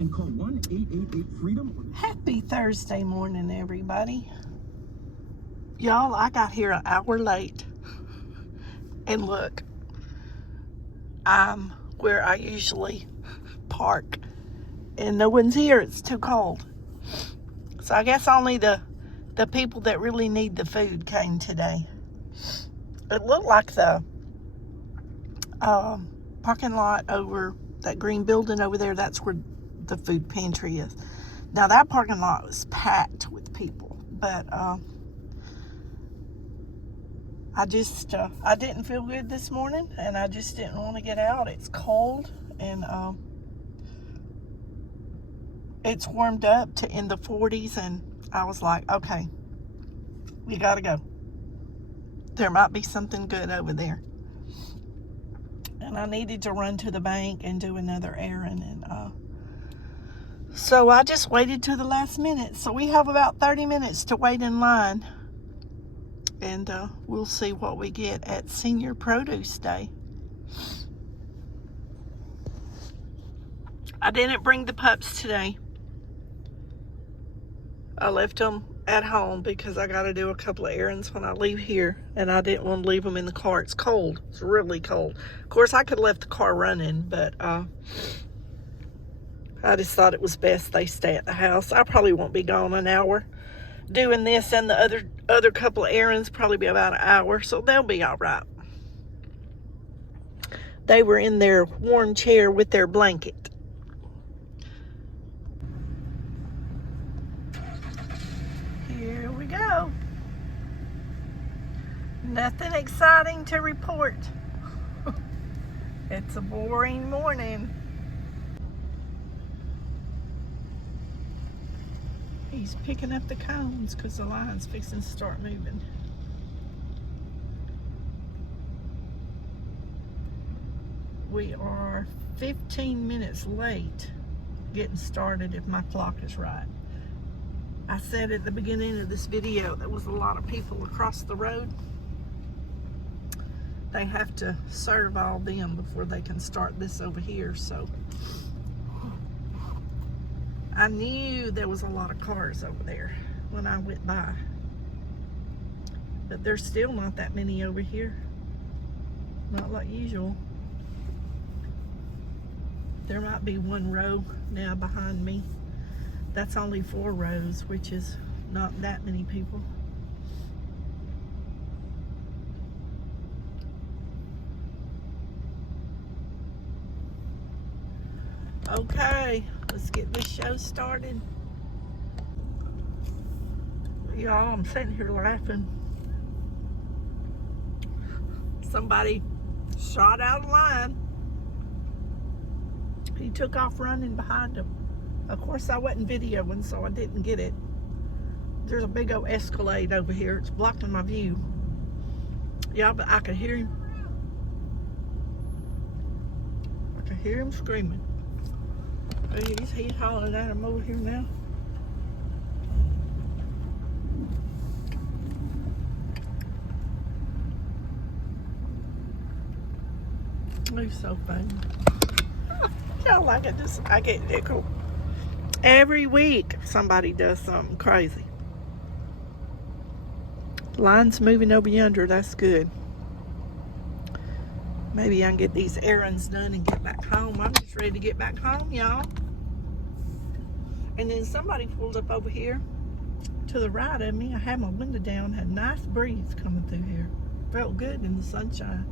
and call 1-888-FREEDOM. Happy Thursday morning, everybody. Y'all, I got here an hour late. And look, I'm where I usually park. And no one's here. It's too cold. So I guess only the people that really need the food came today. It looked like the parking lot over that green building over there, that's where the food pantry is. Now that parking lot was packed with people, but I didn't feel good this morning, and I just didn't want to get out. It's cold, and it's warmed up to in the 40s, and I was like, okay, we gotta go. There might be something good over there. And I needed to run to the bank and do another errand, and so I just waited to the last minute. So we have about 30 minutes to wait in line, and we'll see what we get at Senior Produce Day. I didn't bring the pups today. I left them at home because I got to do a couple of errands when I leave here, and I didn't want to leave them in the car. It's cold. It's really cold. Of course, I could have left the car running, but I just thought it was best they stay at the house. I probably won't be gone an hour. Doing this and the other couple of errands, probably be about an hour, so they'll be all right. They were in their warm chair with their blanket. Here we go. Nothing exciting to report. It's a boring morning. He's picking up the cones because the line's fixing to start moving. We are 15 minutes late getting started, if my clock is right. I said at the beginning of this video there was a lot of people across the road. They have to serve all them before they can start this over here, so I knew there was a lot of cars over there when I went by, but there's still not that many over here. Not like usual. There might be one row now behind me. That's only 4 rows, which is not that many people. Okay, let's get this show started. Y'all, I'm sitting here laughing. Somebody shot out of line. He took off running behind him. Of course, I wasn't videoing, so I didn't get it. There's a big old Escalade over here. It's blocking my view. Yeah, but I could hear him. I could hear him screaming. He's hollering at him over here now. He's so funny. Y'all, I get tickled. Every week somebody does something crazy. Line's moving over yonder. That's good. Maybe I can get these errands done and get back home. I'm just ready to get back home, y'all. And then somebody pulled up over here to the right of me. I had my window down, had a nice breeze coming through here. Felt good in the sunshine.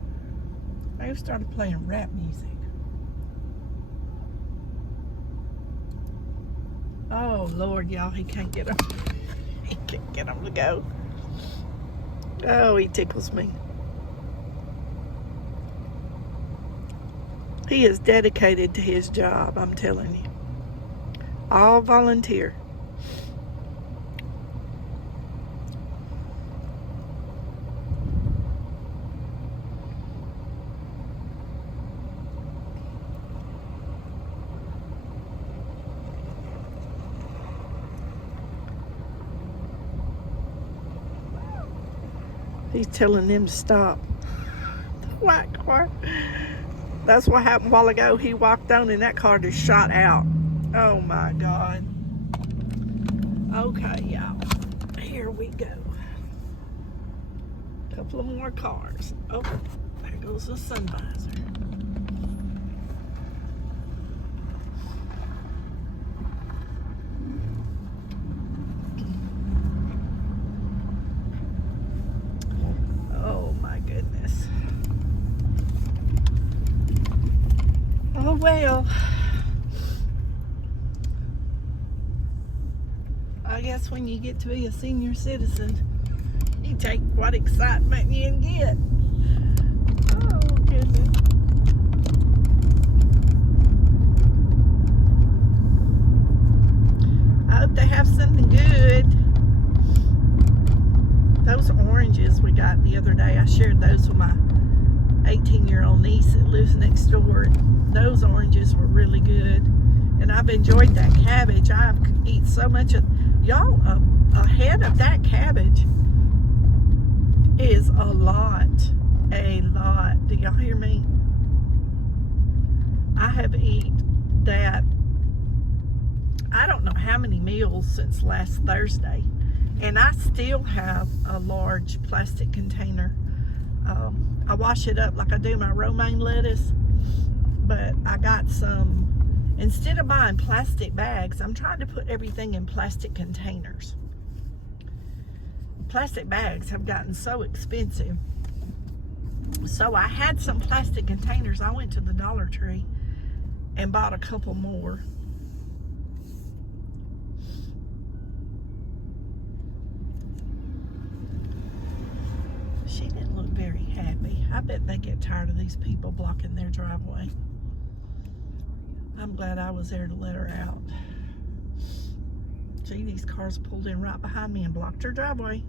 They started playing rap music. Oh, Lord, y'all, he can't get them. He can't get them to go. Oh, he tickles me. He is dedicated to his job, I'm telling you. All volunteer. He's telling them to stop. The white car. That's what happened a while ago. He walked on and that car just shot out. Oh my God. Okay, y'all. Here we go. Couple of more cars. Oh, there goes the sun visor. Oh my goodness. Oh well. I guess when you get to be a senior citizen, you take what excitement you can get. Oh goodness. I hope they have something good. Those oranges we got the other day, I shared those with my 18-year-old niece that lives next door. Those oranges were really good, and I've enjoyed that cabbage. I've eaten so much of y'all. A head of that cabbage is a lot. Do y'all hear me? I have eaten that, I don't know how many meals since last Thursday, and I still have a large plastic container. I wash it up like I do my romaine lettuce, but I got some, instead of buying plastic bags, I'm trying to put everything in plastic containers. Plastic bags have gotten so expensive. So I had some plastic containers. I went to the Dollar Tree and bought a couple more. She didn't look very happy. I bet they get tired of these people blocking their driveway. I'm glad I was there to let her out. See, these cars pulled in right behind me and blocked her driveway.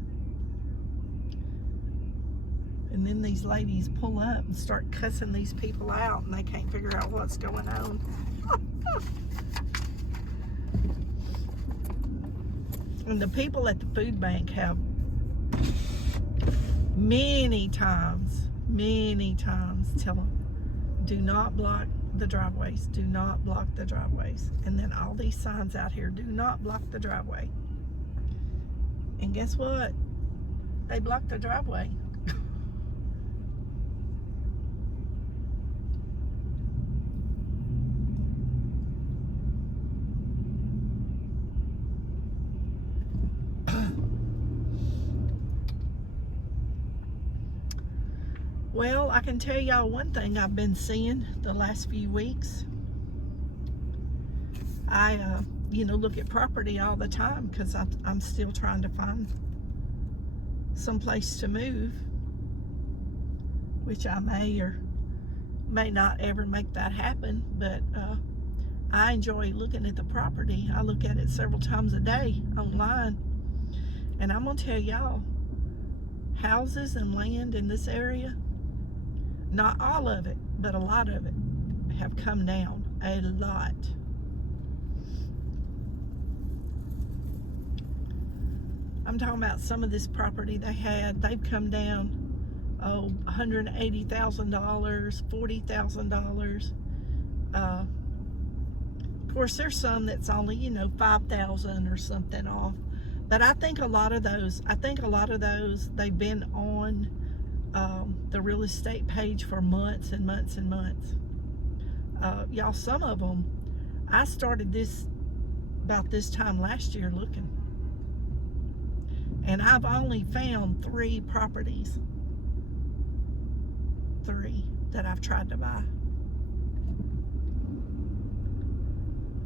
And then these ladies pull up and start cussing these people out, and they can't figure out what's going on. And the people at the food bank have many times tell them, do not block the driveways, do not block the driveways. And then all these signs out here, do not block the driveway. And guess what? They blocked the driveway. Well, I can tell y'all one thing I've been seeing the last few weeks. I, look at property all the time because I'm still trying to find some place to move, which I may or may not ever make that happen, but I enjoy looking at the property. I look at it several times a day online, and I'm going to tell y'all, houses and land in this area, not all of it, but a lot of it, have come down a lot. I'm talking about some of this property they've come down, $180,000, $40,000. Of course, there's some that's only, $5,000 or something off. But I think a lot of those, they've been on the real estate page for months and months and months. Y'all, some of them, I started this about this time last year looking. And I've only found 3 properties. 3 that I've tried to buy.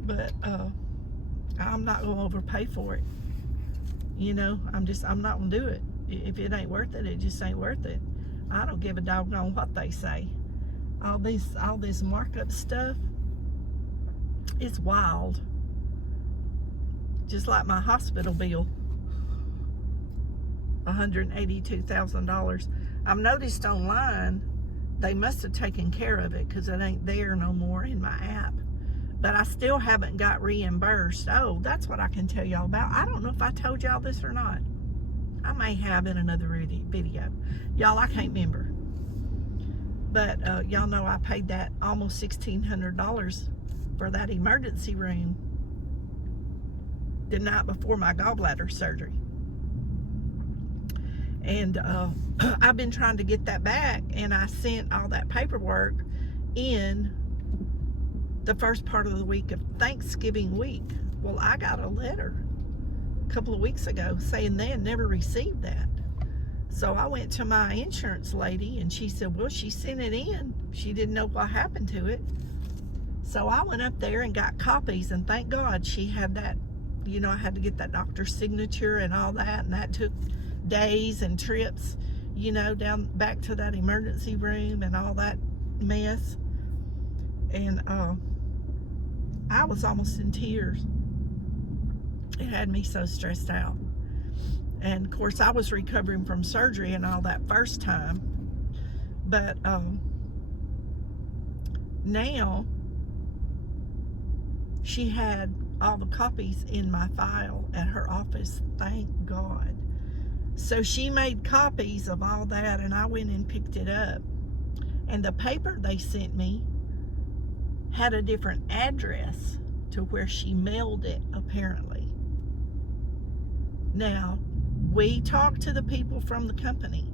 But I'm not going to overpay for it. I'm not going to do it. If it ain't worth it, it just ain't worth it. I don't give a doggone what they say. All this markup stuff, it's wild. Just like my hospital bill, $182,000. I've noticed online they must have taken care of it because it ain't there no more in my app. But I still haven't got reimbursed. Oh, that's what I can tell y'all about. I don't know if I told y'all this or not. I may have in another video. Y'all, I can't remember. But y'all know I paid that almost $1,600 for that emergency room the night before my gallbladder surgery. And I've been trying to get that back, and I sent all that paperwork in the first part of the week of Thanksgiving week. Well, I got a letter a couple of weeks ago saying they had never received that. So I went to my insurance lady, and she said, well, she sent it in. She didn't know what happened to it. So I went up there and got copies, and thank God she had that. You know, I had to get that doctor's signature and all that, and that took days and trips, you know, down back to that emergency room and all that mess. And I was almost in tears. It had me so stressed out. And of course I was recovering from surgery and all that first time, but now she had all the copies in my file at her office, thank God. So she made copies of all that, and I went and picked it up. And the paper they sent me had a different address to where she mailed it, apparently. Now, we talked to the people from the company,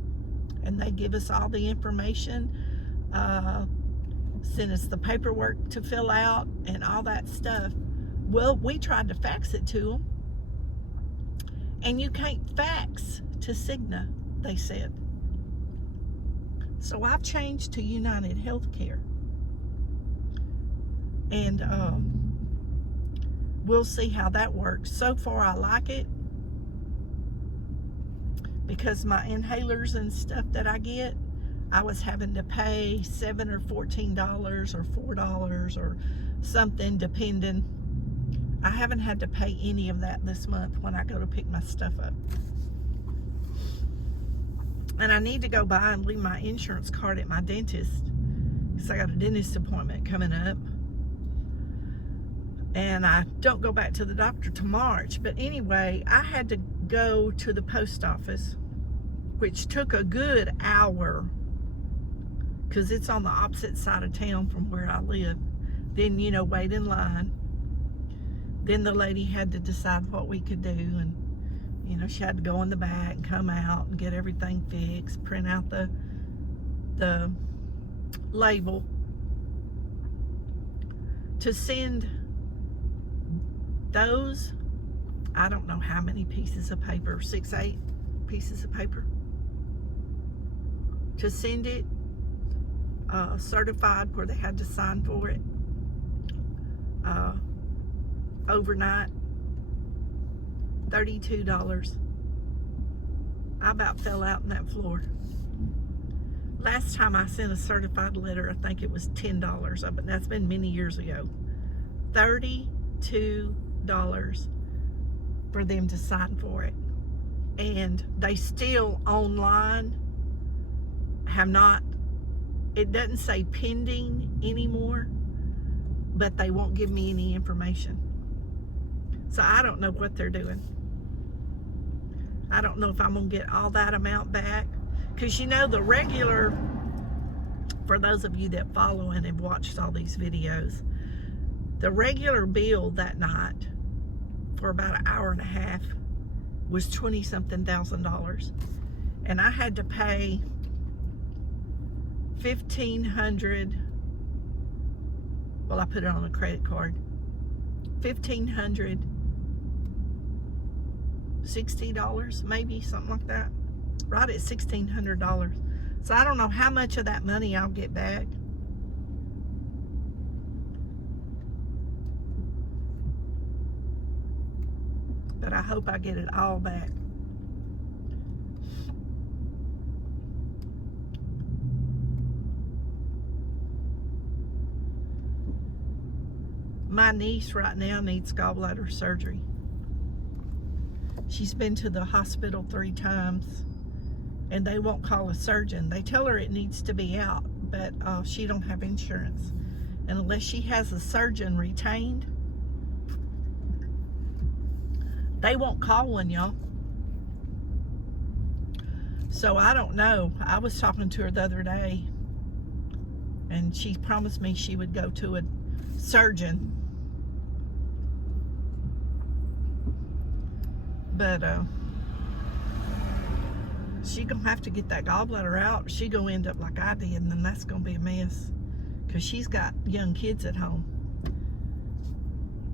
and they give us all the information, sent us the paperwork to fill out and all that stuff. Well, we tried to fax it to them, and you can't fax to Cigna, they said. So I've changed to United Healthcare, and we'll see how that works. So far I like it, because my inhalers and stuff that I get, I was having to pay $7 or $14 or $4 or something, depending. I haven't had to pay any of that this month when I go to pick my stuff up. And I need to go by and leave my insurance card at my dentist, because I got a dentist appointment coming up. And I don't go back to the doctor till March. But anyway, I had to go to the post office, which took a good hour, because it's on the opposite side of town from where I live. Then, you know, wait in line. Then the lady had to decide what we could do, and you know, she had to go in the back and come out and get everything fixed, print out the label to send those, I don't know how many pieces of paper, 6, 8 pieces of paper, to send it certified where they had to sign for it overnight. $32. I about fell out on that floor. Last time I sent a certified letter, I think it was $10, but that's been many years ago. $32 for them to sign for it. And they still online have not, it doesn't say pending anymore, but they won't give me any information. So I don't know what they're doing. I don't know if I'm going to get all that amount back. Because, you know, the regular, for those of you that follow and have watched all these videos, the regular bill that night for about an hour and a half was $20-something thousand. And I had to pay $1,500. Well, I put it on a credit card. $1,560, maybe, something like that. Right at $1,600. So I don't know how much of that money I'll get back. But I hope I get it all back. My niece right now needs gallbladder surgery. She's been to the hospital 3 times, and they won't call a surgeon. They tell her it needs to be out, but she don't have insurance. And unless she has a surgeon retained, they won't call one, y'all. So I don't know. I was talking to her the other day, and she promised me she would go to surgeon. But she gonna have to get that gallbladder out. She gonna end up like I did, and then that's gonna be a mess. Cause she's got young kids at home,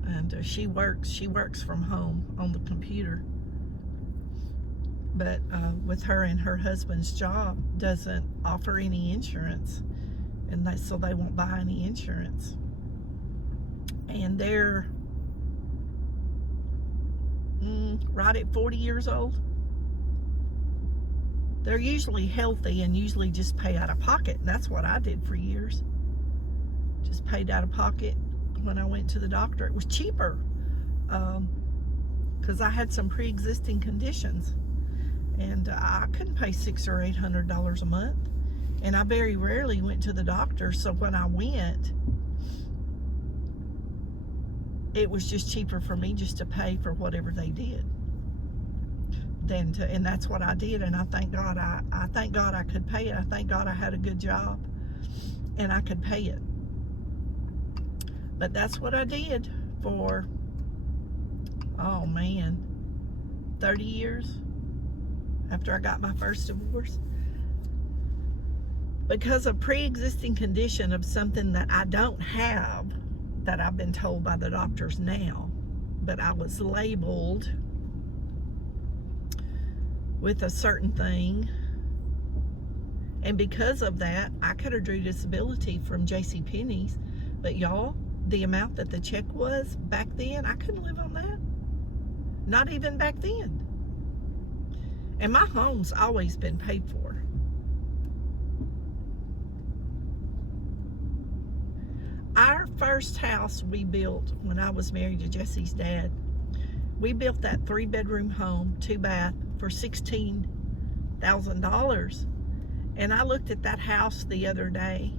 and she works from home on the computer. But with her and her husband's job doesn't offer any insurance, and so they won't buy any insurance. And they're right at 40 years old. They're usually healthy and usually just pay out of pocket. And that's what I did for years. Just paid out of pocket when I went to the doctor. It was cheaper because I had some pre-existing conditions, and I couldn't pay $600 or $800 a month. And I very rarely went to the doctor, so when I went, it was just cheaper for me just to pay for whatever they did. And that's what I did, and I thank God I thank God I could pay it. I thank God I had a good job and I could pay it. But that's what I did for, oh man, 30 years after I got my first divorce. Because of pre-existing condition of something that I don't have, that I've been told by the doctors now, but I was labeled with a certain thing, and because of that I could have drew disability from JCPenney's, but y'all, the amount that the check was back then, I couldn't live on that, not even back then. And my home's always been paid for. Our first house we built when I was married to Jesse's dad, we built that 3-bedroom home, 2-bath, for $16,000. And I looked at that house the other day.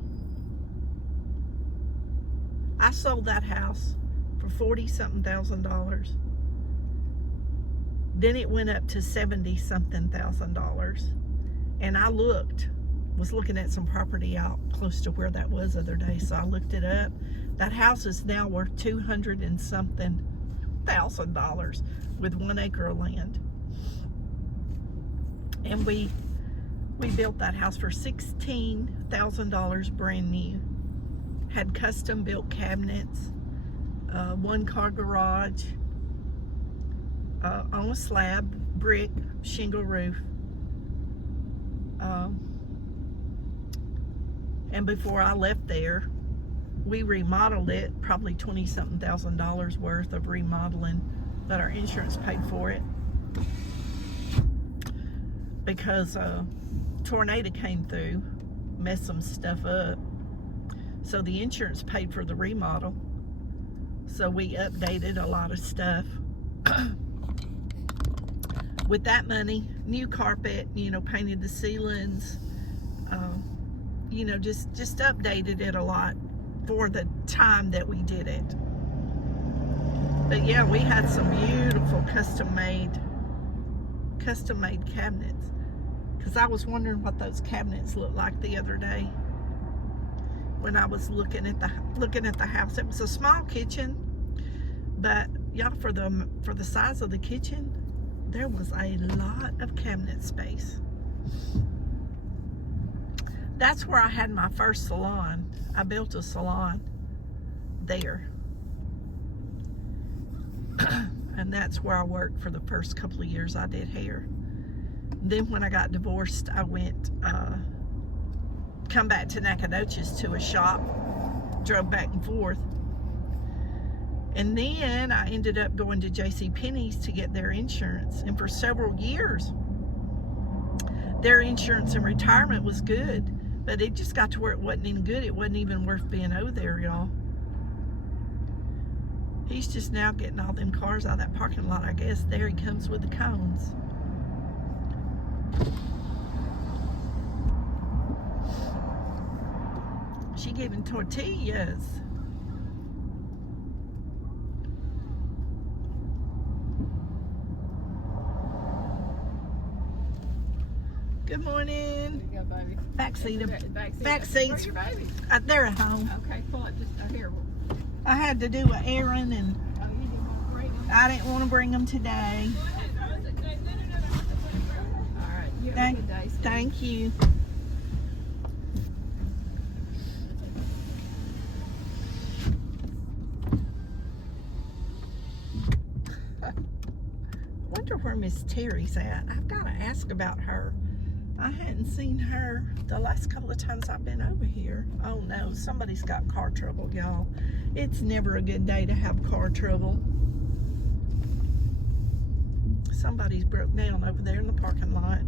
I sold that house for $40-something thousand. Then it went up to $70-something thousand. And I was looking at some property out close to where that was the other day, so I looked it up. That house is now worth $200-something thousand with 1 acre of land. And we built that house for $16,000 brand new. Had custom built cabinets, 1-car garage, on a slab, brick, shingle roof. And before I left there, we remodeled it, probably $20-something thousand worth of remodeling, but our insurance paid for it because a tornado came through, messed some stuff up. So the insurance paid for the remodel. So we updated a lot of stuff. With that money, new carpet, painted the ceilings, just updated it a lot for the time that we did it. But yeah, we had some beautiful custom-made cabinets. Because I was wondering what those cabinets looked like the other day when I was looking at the house. It was a small kitchen, but y'all, for the size of the kitchen, there was a lot of cabinet space. That's where I had my first salon. I built a salon there. And that's where I worked for the first couple of years I did hair. Then when I got divorced, I went, come back to Nacogdoches to a shop, drove back and forth. And then I ended up going to JCPenney's to get their insurance. And for several years, their insurance in retirement was good, but it just got to where it wasn't even good. It wasn't even worth being over there, y'all. He's just now getting all them cars out of that parking lot, I guess. There he comes with the cones. She gave him tortillas. Good morning. There you go, baby. Backseat. Back Backseat. Where's your baby? They're at home. Okay, pull it just here. I had to do an errand, and I didn't want to bring them today. All right. You have a good day. Thank you. Wonder where Miss Terry's at. I've got to ask about her. I hadn't seen her the last couple of times I've been over here. Oh no, somebody's got car trouble, y'all. It's never a good day to have car trouble. Somebody's broke down over there in the parking lot.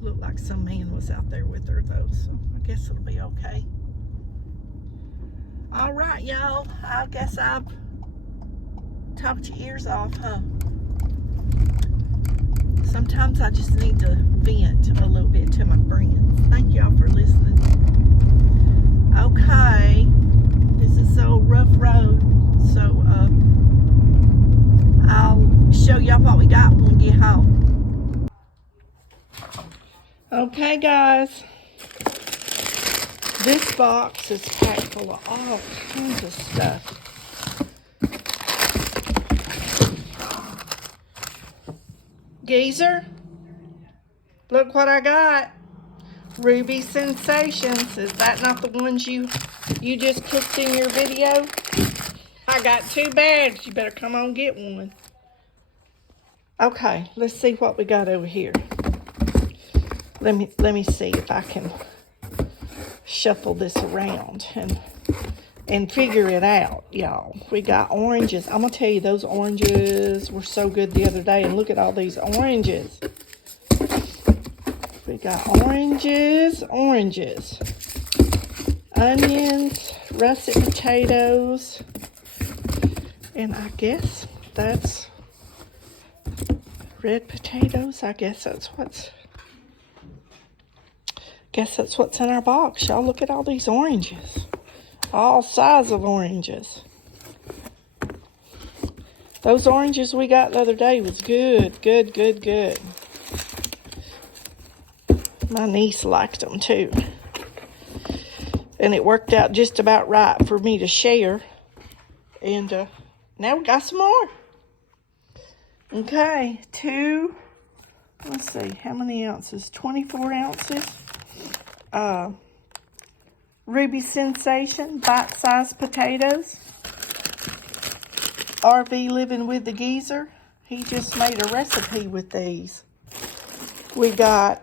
Looked like some man was out there with her though, so I guess it'll be okay. All right, y'all. I guess I've talked your ears off, huh? Sometimes I just need to vent a little bit to my friends. Thank y'all for listening. Okay, this is a rough road, so I'll show y'all what we got when we get home. Okay, guys, this box is packed full of all kinds of stuff. Geezer, look what I got. Ruby Sensations. Is that not the ones you just cooked in your video? I got 2 bags. You better come on get one. Okay, let's see what we got over here. Let me see if I can shuffle this around and figure it out, y'all. We got oranges. I'm gonna tell you, those oranges were so good the other day. And look at all these oranges. We got oranges, onions, russet potatoes, and I guess that's red potatoes. I guess that's what's in our box. Y'all, look at all these oranges. All sizes of oranges. Those oranges we got the other day was good. My niece liked them too. And it worked out just about right for me to share. And now we got some more. Okay, let's see, how many ounces? 24 ounces. Ruby Sensation, bite-sized potatoes. RV Living with the Geezer. He just made a recipe with these. We got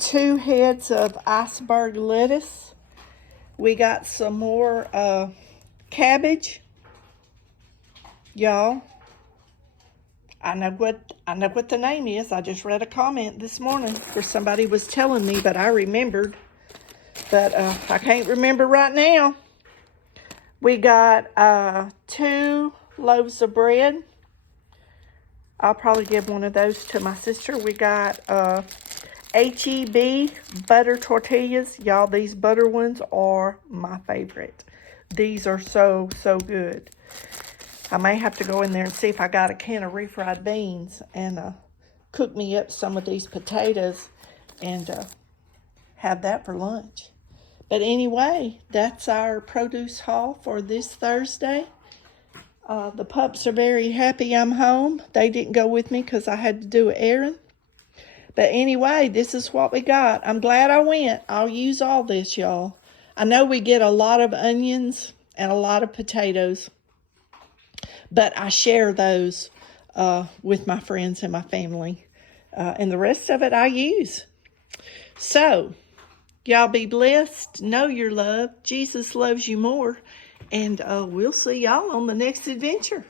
2 heads of iceberg lettuce. We got some more cabbage. Y'all, I know what the name is. I just read a comment this morning where somebody was telling me, but I remembered. But I can't remember right now. We got 2 loaves of bread. I'll probably give one of those to my sister. We got HEB butter tortillas. Y'all, these butter ones are my favorite. These are so good. I may have to go in there and see if I got a can of refried beans and cook me up some of these potatoes and have that for lunch. But anyway, that's our produce haul for this Thursday. The pups are very happy I'm home. They didn't go with me because I had to do an errand. But anyway, this is what we got. I'm glad I went. I'll use all this, y'all. I know we get a lot of onions and a lot of potatoes, but I share those with my friends and my family. And the rest of it I use. So, y'all be blessed. Know you're loved. Jesus loves you more. And we'll see y'all on the next adventure.